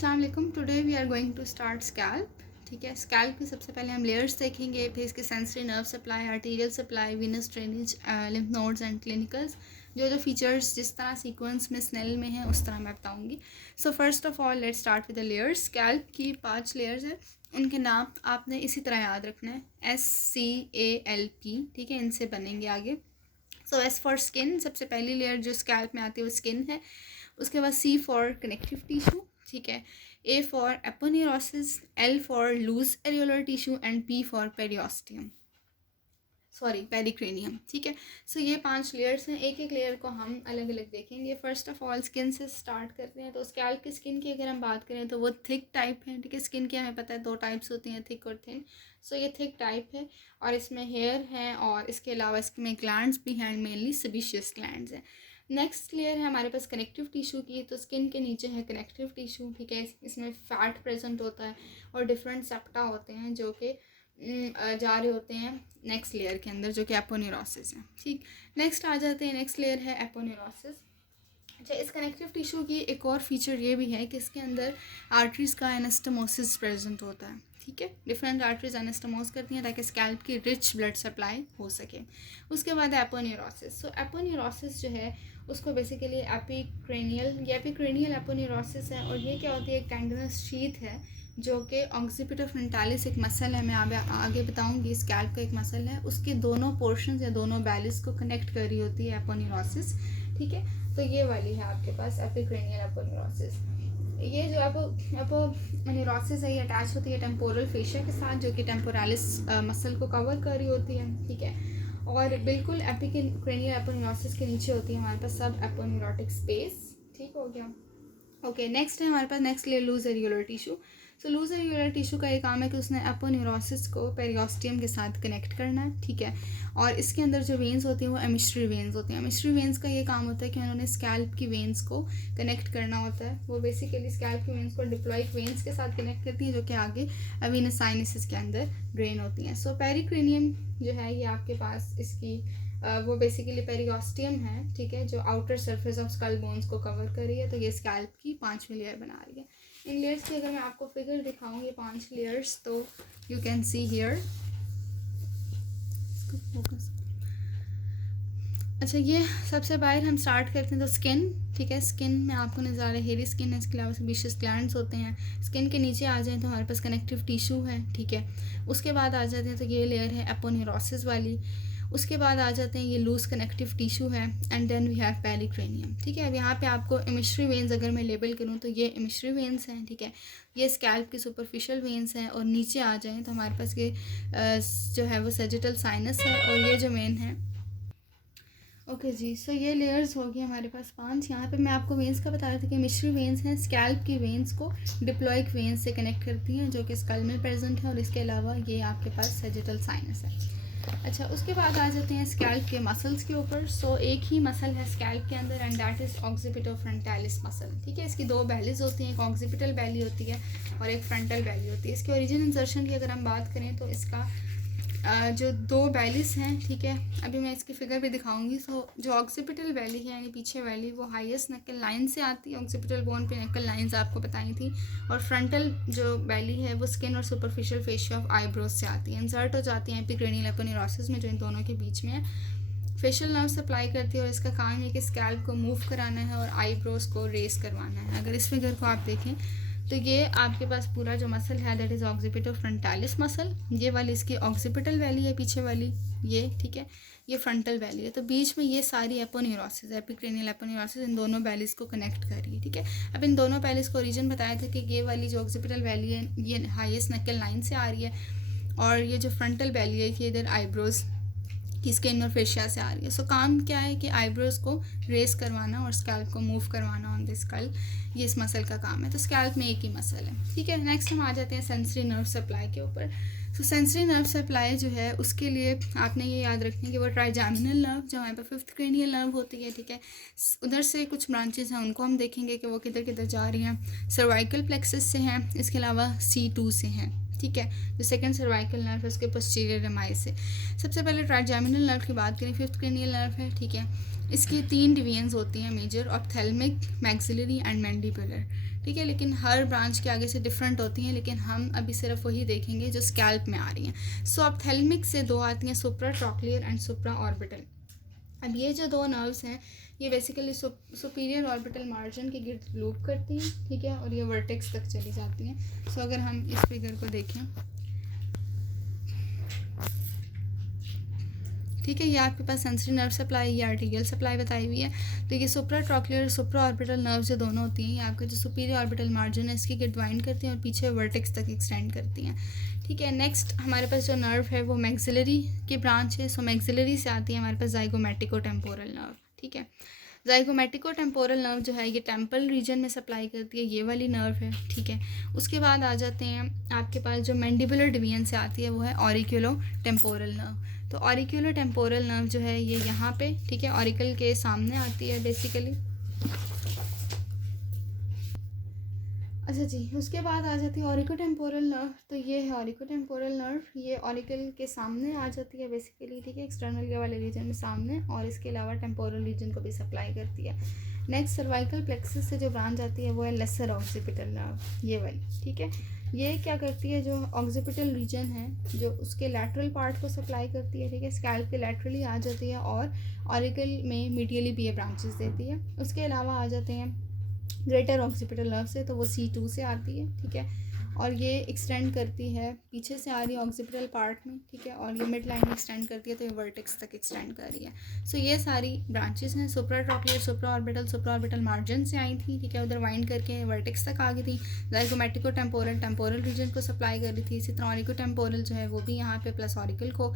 अस्सलाम वालेकुम। Today we are going to start scalp. ठीक है, स्कैल्प के सबसे पहले हम लेयर्स देखेंगे, फिर इसके sensory nerve supply, arterial supply, Venus drainage, lymph nodes and clinicals. जो फीचर्स जिस तरह सीक्वेंस में स्नेल में है उस तरह मैं बताऊंगी। So first of all let's start with the layers. Scalp की 5 लेयर्स है, उनके नाम आपने इसी तरह याद रखना है, SCALP। ठीक है, इनसे बनेंगे आगे। सो एस फॉर स्किन, सबसे पहली लेयर जो स्कैल्प में आती है वो स्किन है। उसके बाद C फॉर कनेक्टिव टिश्यू, ठीक है, A for aponeurosis, L for loose areolar tissue and P for pericranium. ठीक है, सो ये 5 लेयर्स हैं। एक एक लेयर को हम अलग अलग देखेंगे। फर्स्ट ऑफ ऑल स्किन से स्टार्ट करते हैं। तो स्कैल्प की स्किन की अगर हम बात करें तो वो थिक टाइप है। ठीक है, स्किन की हमें पता है 2 टाइप्स होती हैं, थिक और थिन। सो ये थिक टाइप है और इसमें हेयर है और इसके अलावा इसमें ग्लैंड्स भी हैं, मेनली सेबेशियस ग्लैंड्स हैं। नेक्स्ट लेयर है हमारे पास कनेक्टिव टिश्यू की। तो स्किन के नीचे है कनेक्टिव टिश्यू। ठीक है, इसमें फैट प्रेजेंट होता है और डिफरेंट सेप्टा होते हैं जो कि जा रहे होते हैं नेक्स्ट लेयर के अंदर, जो कि एपोन्यूरोसिस है। ठीक, नेक्स्ट आ जाते हैं, नेक्स्ट लेयर है एपोन्यूरोसिस। अच्छा, इस कनेक्टिव टिश्यू की एक और फीचर ये भी है कि इसके अंदर आर्टरीज़ का एनास्टोमोसिस प्रेजेंट होता है। ठीक है, डिफरेंट आर्टरीज एनास्टोमोस करती हैं ताकि स्कैल्प की रिच ब्लड सप्लाई हो सके। उसके बाद एपोन्यूरोसिस। सो एपोन्यूरोसिस जो है उसको बेसिकली एपिक्रेनियल एपोन्यूरोसिस है। और ये क्या होती है, एक टेंडनस शीथ है जो कि ऑक्सीपिटल फ्रंटालिस एक मसल है, मैं आगे बताऊंगी। स्कैल्प का एक मसल है, उसके दोनों पोर्शंस या दोनों बैलिस को कनेक्ट कर रही होती है एपोन्यूरोसिस। ठीक है, तो ये वाली है आपके पास एपिक्रेनियल एपोन्यूरोसिस। ये जो एपोन्यूरोसिस है ये अटैच होती है टेम्पोरल फेशिया के साथ, जो कि टेम्पोरालिस मसल को कवर कर रही होती है। ठीक है, और बिल्कुल एपिक्रेनियल एपोन्यूरोसिस के नीचे होती है हमारे पास सब एपोन्यूरोटिक स्पेस। ठीक हो गया। ओके, नेक्स्ट है हमारे पास next layer loose areolar tissue. So loose areolar tissue का ये काम है कि उसने एपोन्यूरोसिस को पेरियोस्टियम के साथ कनेक्ट करना है। ठीक है, और इसके अंदर जो वेन्स होती हैं वो एमिस्ट्री वेन्स होती हैं। एमिस्ट्री वेन्स का ये काम होता है कि उन्होंने स्कैल्प की वेन्स को कनेक्ट करना होता है। वो बेसिकली स्कैल्प की वेन्स को डिप्लॉइक वेन्स के साथ कनेक्ट करती हैं, जो कि आगे वीनस साइनसिस के अंदर ड्रेन होती हैं। सो पेरिक्रेनियम जो है ये आपके पास इसकी वो बेसिकली पेरियोस्टियम है। ठीक है, जो outer surface of skull bones को कवर कर रही है। तो ये स्कैल्प की 5वीं लेयर बना रही है। इन लेयर्स की अगर मैं आपको फिगर दिखाऊँ, ये 5 लेयर्स, तो यू कैन सी हियर। अच्छा, ये सबसे बाहर हम स्टार्ट करते हैं तो स्किन। ठीक है, स्किन में आपको नज़र आ रहा है हेयरी स्किन है, इसके अलावा सेबेशियस ग्लैंड्स होते हैं। स्किन के नीचे आ जाएँ तो हमारे पास कनेक्टिव टिश्यू है। ठीक है, उसके बाद आ जाते हैं तो ये लेयर है एपोन्यूरोसिस वाली। उसके बाद आ जाते हैं ये लूज कनेक्टिव टिश्यू है एंड देन वी हैव पेरिक्रेनियम। ठीक है, अब यहाँ पे आपको एमिस्ट्री वेन्स अगर मैं लेबल करूँ तो ये एमिस्ट्री वेन्स हैं। ठीक है, ये स्कैल्प की सुपरफिशियल वेन्स हैं। और नीचे आ जाएँ तो हमारे पास ये जो है वो सेजिटल साइनस है और ये जो वेन है। ओके जी, सो ये लेयर्स हो गई हमारे पास 5। यहाँ पे मैं आपको वेन्स का बता रही थी कि मिश्री वेन्स हैं, स्कैल्प की वेन्स को डिप्लॉइक वेन्स से कनेक्ट करती हैं, जो कि स्कल में प्रेजेंट है। और इसके अलावा ये आपके पास सेजिटल साइनस है। अच्छा, उसके बाद आ जाते हैं स्कैल्प के मसल्स के ऊपर। सो एक ही मसल है स्कैल्प के अंदर and that is occipital frontalis muscle. ठीक है, इसकी 2 बैलीज होती हैं, एक ऑक्सीपिटल बैली होती है और एक फ्रंटल बैली होती है। इसके ओरिजिन इंसर्शन की अगर हम बात करें तो इसका जो 2 बैलिस हैं। ठीक है, अभी मैं इसकी फिगर भी दिखाऊंगी। सो जो ऑक्सीपिटल वैली है यानी पीछे वैली, वो हाईएस्ट नक्कल लाइन से आती है। ऑक्सीपिटल बोन पे नक्कल लाइंस आपको बताई थी। और फ्रंटल जो वैली है वो स्किन और सुपरफिशियल फेशिया ऑफ आईब्रोज से आती है, इंसर्ट हो जाती है एपिक्रेनियल एपोन्यूरोसिस में, जो इन दोनों के बीच में है। फेशियल नर्व सप्लाई करती है और इसका काम है कि स्कैल्प को मूव कराना है और आईब्रोज को रेस करवाना है। अगर इस फिगर को आप देखें तो ये आपके पास पूरा जो मसल है that is occipital frontalis muscle. ये वाली इसकी ऑक्सीपिटल वैली है, पीछे वाली ये। ठीक है, ये फ्रंटल वैली है। तो बीच में ये सारी एपोन्यूरोसिस, एपिक्रेनियल एपोन्यूरोसिस इन दोनों बैलीज को कनेक्ट कर रही है। ठीक है, अब इन दोनों बैलीज को ओरिजिन बताया था कि ये वाली जो ऑक्सीपिटल वैली है ये हाईएस्ट नक्कल लाइन से आ रही है और ये जो फ्रंटल वैली है कि इधर आईब्रोज की स्किन और फेशिया से आ रही है। सो काम क्या है कि आईब्रोज को रेस करवाना और स्कैल्प को मूव करवाना ऑन द स्कल, ये इस मसल का काम है। तो स्कैल्प में एक ही मसल है। ठीक है, नेक्स्ट हम आ जाते हैं सेंसरी नर्व सप्लाई के ऊपर। सो सेंसरी नर्व सप्लाई जो है उसके लिए आपने ये याद रखना कि वो ट्राइजेमिनल नर्व जो हमारे पास 5th क्रेनियल नर्व होती है। ठीक है, उधर से कुछ ब्रांचेस हैं, उनको हम देखेंगे कि वो किधर किधर जा रही हैं। सर्वाइकल प्लेक्सस से हैं, इसके अलावा C2 से हैं। ठीक है, जो सेकंड सर्वाइकल नर्व है उसके पोस्टीरियर रेमाई से। सबसे पहले ट्राइजेमिनल नर्व की बात करें, 5th क्रेनियल नर्व है। ठीक है, इसकी 3 डिवीजन्स होती हैं major, ophthalmic, maxillary and mandibular. ठीक है, लेकिन हर ब्रांच के आगे से डिफरेंट होती हैं, लेकिन हम अभी सिर्फ वही देखेंगे जो स्कैल्प में आ रही हैं। सो ऑप्थेल्मिक से दो आती हैं, supra trochlear and supra orbital. अब ये जो दो नर्व्स हैं ये बेसिकली सुपीरियर ऑर्बिटल मार्जिन के गिर्द लूप करती हैं, ठीक है, और ये वर्टेक्स तक चली जाती हैं। सो अगर हम इस फिगर को देखें, ठीक है, ये आपके पास सेंसरी नर्व सप्लाई, ये आर्टीरियल सप्लाई बताई हुई है। तो ये सुप्रा ट्रॉक्लियर सुप्रा ऑर्बिटल नर्व जो दोनों होती हैं, ये आपका जो सुपीरियर ऑर्बिटल मार्जिन है इसकी गिर्द वाइंड करती हैं और पीछे वर्टेक्स तक एक्सटेंड करती हैं, ठीक है। नेक्स्ट हमारे पास जो नर्व है वो मैक्सिलरी की ब्रांच है। सो मैक्सिलरी से आती है हमारे पास जाइगोमेटिको टेम्पोरल नर्व, ठीक है। जाइगोमेटिको टेम्पोरल नर्व जो है ये टेम्पल रीजन में सप्लाई करती है, ये वाली नर्व है, ठीक है। उसके बाद आ जाते हैं आपके पास जो मैंडिबुलर डिवीजन से आती है वो है ऑरिक्यूलो टेम्पोरल नर्व। तो ऑरिक्यूलो टेम्पोरल नर्व जो है ये यहाँ पे, ठीक है, ऑरिकल के सामने आती है बेसिकली। अच्छा जी, उसके बाद आ जाती है ऑरिकोटेम्पोरल नर्व। तो ये है ऑरिकोटेम्पोरल नर्व, ये ऑरिकल के सामने आ जाती है बेसिकली, ठीक है, एक्सटर्नल के वाले रीजन में सामने, और इसके अलावा टेम्पोरल रीजन को भी सप्लाई करती है। नेक्स्ट सर्वाइकल प्लेक्सस से जो ब्रांच आती है वो है लेसर ऑक्सीपिटल नर्व, ये वाली, ठीक है। ये क्या करती है, जो ऑक्सीपिटल रीजन है जो उसके लैटरल पार्ट को सप्लाई करती है, ठीक है, स्कैल्प के लैटरली आ जाती है और ऑरिकल में मीडियली भी ये ब्रांचेस देती है। उसके अलावा आ जाते हैं ग्रेटर ऑक्सीपिटल नर्व से, तो वो C2 से आती है, ठीक है, और ये एक्सटेंड करती है, पीछे से आ रही है ऑक्सीपिटल पार्ट में, ठीक है, और ये मिड लाइन में एक्सटेंड करती है, तो ये वर्टेक्स तक एक्सटेंड कर रही है। सो ये सारी ब्रांचेस हैं। Supra trochlear supra orbital margin से आई थी, ठीक है, उधर वाइंड करके वर्टेक्स तक आ गई थी। जाइगोमेटिको टेम्पोरल रीजन को सप्लाई कर रही थी। इसी तरह ऑरिको टेम्पोरल जो है वो भी यहाँ पे, प्लस ऑरिकल को।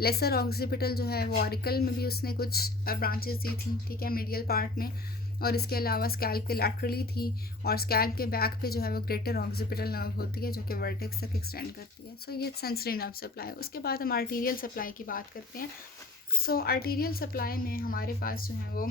लेसर ऑक्सीपिटल जो है वो ऑरिकल में भी उसने कुछ ब्रांचेस दी थी, ठीक है, मीडियल पार्ट में, और इसके अलावा स्कैल्प के लैटरली थी, और स्कैल्प के बैक पे जो है वो ग्रेटर ऑक्सीपिटल नर्व होती है जो कि वर्टेक्स तक एक्सटेंड करती है। सो ये सेंसरी नर्व सप्लाई। उसके बाद हम आर्टीरियल सप्लाई की बात करते हैं। सो आर्टीरियल सप्लाई में हमारे पास जो है वो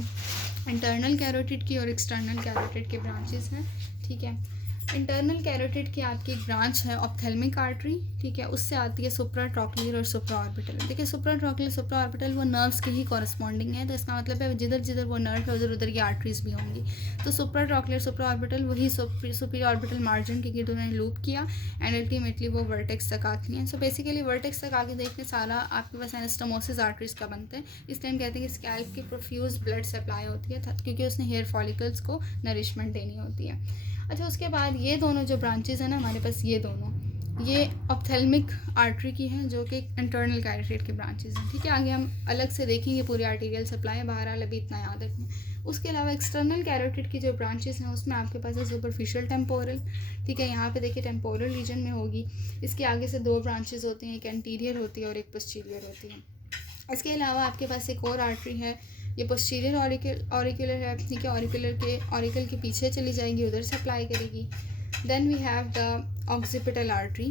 इंटरनल कैरोटिड की और एक्सटर्नल कैरोटिड के ब्रांचेस हैं, ठीक है। इंटरनल कैरोटिड की आपकी एक ब्रांच है ऑप्थेल्मिक आर्टरी, ठीक है, उससे आती है सुप्रा ट्रॉक्लियर और सुप्रा ऑर्बिटल। देखिए सुप्रा ट्रॉक्लियर सुप्रा ऑर्बिटल वो नर्व्स के ही कॉरस्पॉन्डिंग है, तो इसका मतलब है जिधर जिधर वो नर्व है उधर उधर की आर्टरीज भी होंगी। तो सुप्रा ट्रॉक्लियर सुप्रा ऑर्बिटल वही सुपीरियर ऑर्बिटल मार्जिन के गिर्द उन्होंने लूप किया एंड अल्टीमेटली वो वर्टेक्स तक आती हैं। सो बेसिकली वर्टेक्स तक आगे देखने सारा आपके पास एनास्टोमोसिस आर्टरीज का बनता है। इस टाइम कहते हैं कि स्कैल्प की प्रोफ्यूज ब्लड सप्लाई होती है क्योंकि उसने हेयर फॉलिकल्स को नरिशमेंट देनी होती है। अच्छा, उसके बाद ये दोनों जो ब्रांचेस हैं ना हमारे पास, ये दोनों ये ऑप्थेल्मिक आर्टरी की हैं जो कि इंटरनल कैरोटिड की ब्रांचेस हैं, ठीक है। आगे हम अलग से देखेंगे पूरी आर्टीरियल सप्लाई, बहरहाल अभी इतना याद रखें। उसके अलावा एक्सटर्नल कैरोटिड की जो ब्रांचेस हैं उसमें आपके पास है सुपरफिशियल टेम्पोरल, ठीक है, यहाँ पे देखिए टेम्पोरल रीजन में होगी। इसके आगे से दो ब्रांचेस होती हैं, एक एंटीरियर होती है और एक पोस्टीरियर होती है। इसके अलावा आपके पास एक और आर्टरी है, ये पोस्टीरियर ऑरिकुलर है, ठीक है, ऑरिकल के पीछे चली जाएगी, उधर सप्लाई करेगी। Then we have the occipital artery.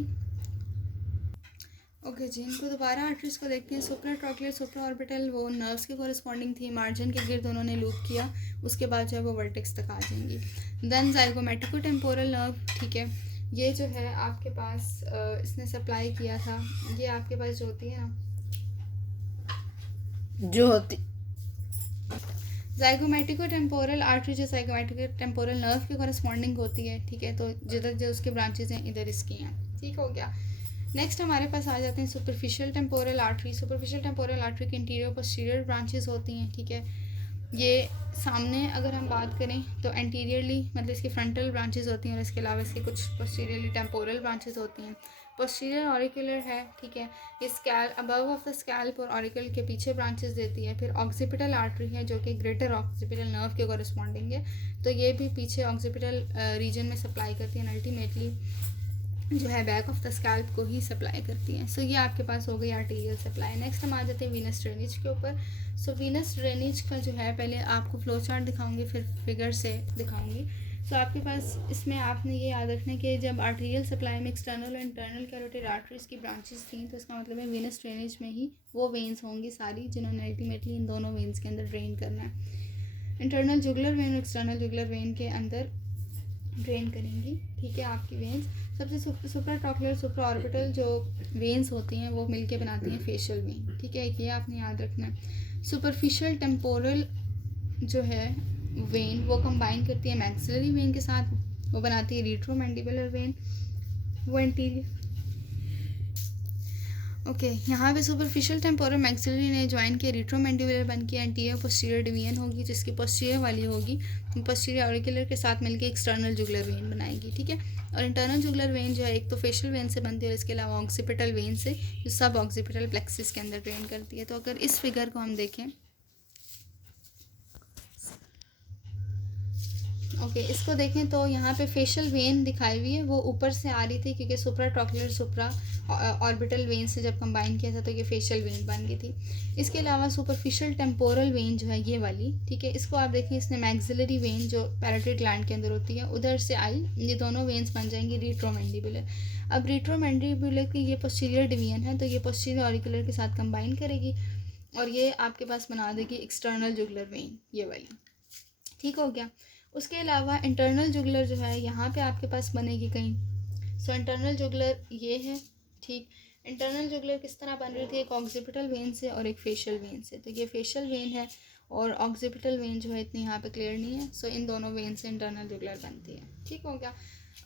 Okay जी, इनको दोबारा आर्टरीज को देखते हैं। सुप्रा ट्रॉक्लियर सुप्रा ऑर्बिटल वो नर्व्स के कॉरस्पॉन्डिंग थी, मार्जिन के गिर्द उन्होंने लूप किया, उसके बाद जो है वो वर्टेक्स तक आ जाएंगी। देन जाइगोमेटिको टेम्पोरल नर्व, ठीक है, ये जो है आपके पास इसने सप्लाई किया था, ये आपके पास जो होती है ना जो होती जाइगोमेटिको टेम्पोरल आर्टरी जो जाइगोमेटिको टेम्पोरल नर्व के कॉरस्पॉन्डिंग होती है, ठीक है, तो जिधर जो उसके ब्रांचेस हैं इधर इसकी हैं, ठीक हो गया। नेक्स्ट हमारे पास आ जाते हैं superficial temporal artery. Superficial temporal artery के इंटीरियर पोस्टीरियर ब्रांचेस होती हैं, ठीक है। ये सामने अगर हम बात करें तो एंटीरियरली मतलब इसकी फ्रंटल ब्रांचेस होती हैं और इसके अलावा इसके कुछ पोस्टीरियरली टेम्पोरल ब्रांचेस होती हैं। पोस्टीरियर ऑरिकुलर है, ठीक है, ये scalp above of the scalp और ऑरिकल के पीछे ब्रांचेस देती है। फिर ऑक्सीपिटल आर्टरी है जो कि ग्रेटर ऑक्सीपिटल नर्व के कॉरस्पॉन्डिंग है, तो ये भी पीछे ऑक्सीपिटल रीजन में सप्लाई करती है, अल्टीमेटली जो है बैक ऑफ द स्कैल्प को ही सप्लाई करती हैं। सो ये आपके पास हो गई आर्टीरियल सप्लाई। नेक्स्ट हम आ जाते हैं वीनस ड्रेनेज के ऊपर। सो वीनस ड्रेनेज का जो है पहले आपको फ्लो चार्ट दिखाऊंगी, फिर फिगर से दिखाऊंगी। सो आपके पास इसमें आपने ये याद रखना है कि जब आर्टीरियल सप्लाई में एक्सटर्नल और इंटरनल कैरोटिड आर्टरीज की ब्रांचेस थी, तो इसका मतलब है वीनस ड्रेनेज में ही वो वेन्स होंगी सारी जिन्होंने अल्टीमेटली इन दोनों वेन्स के अंदर ड्रेन करना है। इंटरनल जुगुलर वेन और एक्सटर्नल जुगुलर वेन के अंदर ड्रेन करेंगी, ठीक है, आपकी वेन्स। सबसे सुप्रा ट्रॉक्लियर सुप्रा ऑर्बिटल जो वेन्स होती हैं वो मिलके बनाती हैं फेशियल वेन, ठीक है, ये आपने याद रखना है। सुपरफिशियल टेम्पोरल जो है वेन वो कंबाइन करती है मैक्सिलरी वेन के साथ, वो बनाती है रेट्रोमैंडिबुलर वेन, वो एंटीरियर। ओके यहाँ पे सुपरफिशियल टेम्पोरल मैक्सिलरी ने ज्वाइन किया रेट्रोमैंडिबुलर बन के एंटीरियर पोस्टीरियर डिवीजन होगी, जिसकी पोस्टीरियर वाली होगी पोस्टीरियर ऑरिकुलर के साथ मिलकर एक्सटर्नल जुगुलर वेन बनाएगी, ठीक है। और इंटरनल जुगुलर वेन जो है एक तो फेशियल वेन से बनती है और इसके अलावा ऑक्सीपिटल वेन से, जो सब ऑक्सीपिटल प्लेक्सिस के अंदर ड्रेन करती है। तो अगर इस फिगर को हम देखें, ओके इसको देखें तो यहाँ पे फेशियल वेन दिखाई हुई है, वो ऊपर से आ रही थी क्योंकि सुप्रा ट्रॉकुलर सुप्रा ऑर्बिटल वेन से जब कंबाइन किया था तो ये फेशियल वेन बन गई थी। इसके अलावा सुपरफिशियल टेम्पोरल वेन जो है ये वाली, ठीक है, इसको आप देखें, इसने मैक्सिलरी वेन जो पैराटिड ग्लैंड के अंदर होती है उधर से आई, ये दोनों वेन्स बन जाएंगी रेट्रोमैंडिबुलर। अब रेट्रोमैंडिबुलर की ये पोस्टीरियर डिवीजन है तो ये पोस्टीरियर ऑरिकुलर के साथ कंबाइन करेगी और ये आपके पास बना देगी एक्सटर्नल जुगुलर वेन, ये वाली, ठीक हो गया। उसके अलावा इंटरनल जुगुलर जो है यहाँ पे आपके पास बनेगी कहीं। सो इंटरनल जुगुलर ये है, ठीक। इंटरनल जुगुलर किस तरह बन रही थी, एक ऑक्सीपिटल वेन से और एक फेशियल वेन से। तो ये फेशियल वेन है और ऑक्सीपिटल वेन जो है इतनी यहाँ पे क्लियर नहीं है। सो इन दोनों वेन से इंटरनल जुगुलर बनती है, ठीक हो गया।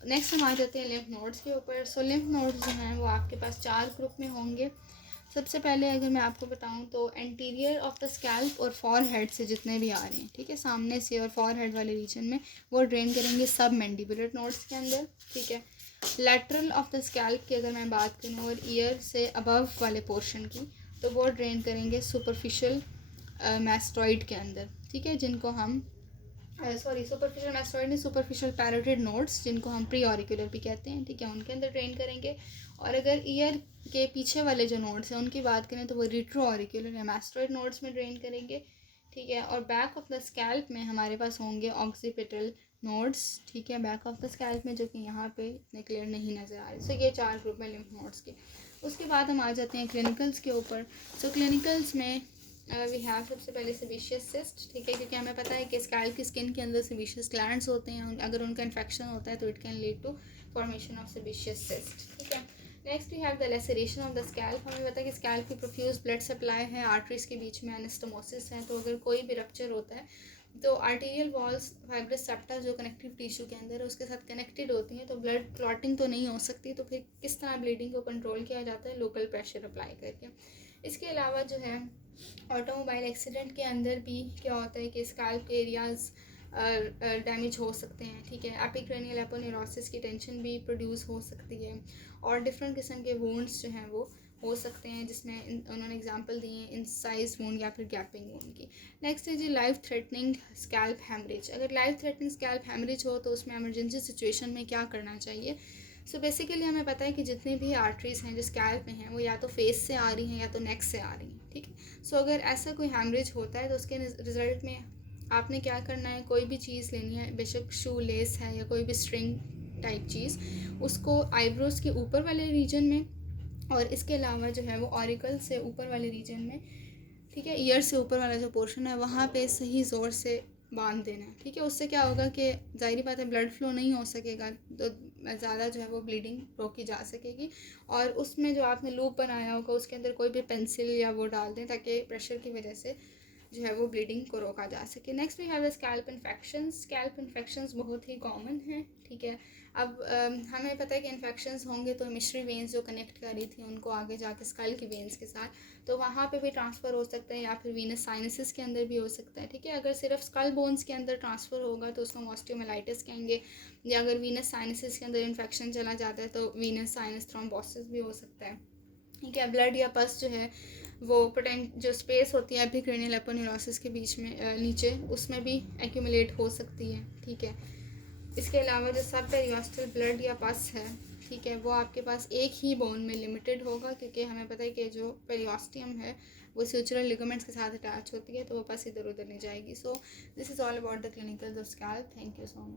नेक्स्ट हम आ जाते हैं लिम्फ नोड्स के ऊपर। सो लिम्फ नोड्स जो हैं वो आपके पास 4 ग्रुप में होंगे। सबसे पहले अगर मैं आपको बताऊं तो एंटीरियर ऑफ द स्कैल्प और फॉरहेड से जितने भी आ रहे हैं, ठीक है, सामने से और फॉरहेड वाले रीजन में, वो ड्रेन करेंगे सब मैंडिबुलर नोड्स के अंदर, ठीक है। लैटरल ऑफ द स्कैल्प की अगर मैं बात करूं और ईयर से अबव वाले पोर्शन की, तो वो ड्रेन करेंगे सुपरफिशियल मैस्टॉइड के अंदर, ठीक है, जिनको हम सुपरफिशियल मैस्टॉइड नहीं, सुपरफिशियल पैरोटिड नोड्स जिनको हम प्री ऑरिकुलर भी कहते हैं, ठीक है, उनके अंदर ड्रेन करेंगे। और अगर ईयर के पीछे वाले जो नोड्स हैं उनकी बात करें तो वो रिट्रो ऑरिकुलर या मैस्टॉइड नोड्स में ड्रेन करेंगे, ठीक है। और बैक ऑफ द स्कैल्प में हमारे पास होंगे ऑक्सीपिटल नोड्स, ठीक है, बैक ऑफ द स्कैल्प में, जो कि यहाँ पे इतने क्लियर नहीं नज़र आ रहे। सो ये 4 ग्रुप में लिम्फ नोड्स के। उसके बाद हम आ जाते हैं क्लिनिकल्स के ऊपर। सो क्लिनिकल्स में वी हैव सबसे पहले सेबेशियस सिस्ट, ठीक है, क्योंकि हमें पता है कि स्कैल्प की स्किन के अंदर सेबेशियस ग्लैंड्स होते हैं, अगर उनका इन्फेक्शन होता है तो it can lead to formation of sebaceous cyst, ठीक है। Next we have the laceration of the scalp. हमें पता है कि स्कैल्प की प्रोफ्यूज ब्लड सप्लाई है, आर्टरीज के बीच में एनास्टोमोसिस है, तो अगर कोई भी रप्चर होता है तो आर्टीरियल वॉल्स फाइब्रस सेप्टा जो कनेक्टिव टिश्यू के अंदर है उसके साथ कनेक्टेड होती हैं, तो ब्लड क्लॉटिंग तो नहीं हो सकती, तो फिर किस तरह ब्लीडिंग को कंट्रोल किया जाता है, लोकल प्रेशर अप्लाई करके। इसके अलावा जो है ऑटोमोबाइल एक्सीडेंट के अंदर भी क्या होता है कि स्कैल्प के एरियाज़ डैमेज हो सकते हैं, ठीक है। एपिक्रेनियल एपोन्यूरोसिस की टेंशन भी प्रोड्यूस हो सकती है और डिफरेंट किस्म के वुंड्स जो हैं वो हो सकते हैं, जिसमें उन्होंने एग्जांपल दिए हैं इंसाइज वुंड या फिर गैपिंग वुंड की। नेक्स्ट है जी लाइफ थ्रेटनिंग स्कैल्प हैमरेज। अगर लाइफ थ्रेटनिंग स्कैल्प हैमरेज हो तो उसमें एमरजेंसी सिचुएशन में क्या करना चाहिए। सो बेसिकली हमें पता है कि जितनी भी आर्टरीज़ हैं जो स्कैल्प में हैं वो या तो फेस से आ रही हैं या तो नेक से आ रही हैं, ठीक है। सो अगर ऐसा कोई हैमरेज होता है तो उसके रिजल्ट में आपने क्या करना है, कोई भी चीज़ लेनी है, बेशक शू लेस है या कोई भी स्ट्रिंग टाइप चीज़, उसको आईब्रोज़ के ऊपर वाले रीजन में और इसके अलावा जो है वो ऑरिकल से ऊपर वाले रीजन में, ठीक है, ईयर से ऊपर वाला जो पोर्शन है वहाँ पे सही ज़ोर से बांध देना है, ठीक है। उससे क्या होगा कि ज़ाहिर बात है ब्लड फ्लो नहीं हो सकेगा, तो ज़्यादा जो है वो ब्लीडिंग रोकी जा सकेगी। और उसमें जो आपने लूप बनाया होगा उसके अंदर कोई भी पेंसिल या वो डाल दें ताकि प्रेशर की वजह से जो है वो ब्लीडिंग को रोका जा सके। Next we have the scalp infections. Scalp infections बहुत ही कॉमन हैं, ठीक है। अब हमें पता है कि इन्फेक्शंस होंगे तो मिश्री वेन्स जो कनेक्ट कर रही थी उनको आगे जाके स्कल की वेन्स के साथ, तो वहाँ पे भी ट्रांसफ़र हो सकता है या फिर वीनस साइनसिस के अंदर भी हो सकता है, ठीक है। अगर सिर्फ स्कल बोन्स के अंदर ट्रांसफ़र होगा तो उसको ऑस्टियोमाइलाइटिस कहेंगे, या अगर वीनस साइनसिस के अंदर इन्फेक्शन चला जाता है तो वीनस साइनस थ्रोम्बोसिस भी हो सकता है, ठीक है। ब्लड या पस जो है वो जो स्पेस होती है एपिक्रेनियल एपोन्यूरोसिस के बीच में नीचे, उसमें भी एक्यूमुलेट हो सकती है, ठीक है। इसके अलावा जो सब पेरियोस्टल ब्लड या पस है, ठीक है, वो आपके पास एक ही बोन में लिमिटेड होगा, क्योंकि हमें पता है कि जो पेरियोस्टियम है वो स्यूचुरल लिगामेंट्स के साथ अटैच होती है, तो वो पस इधर उधर नहीं जाएगी। So this is all about the clinicals of scalp. Thank you so much.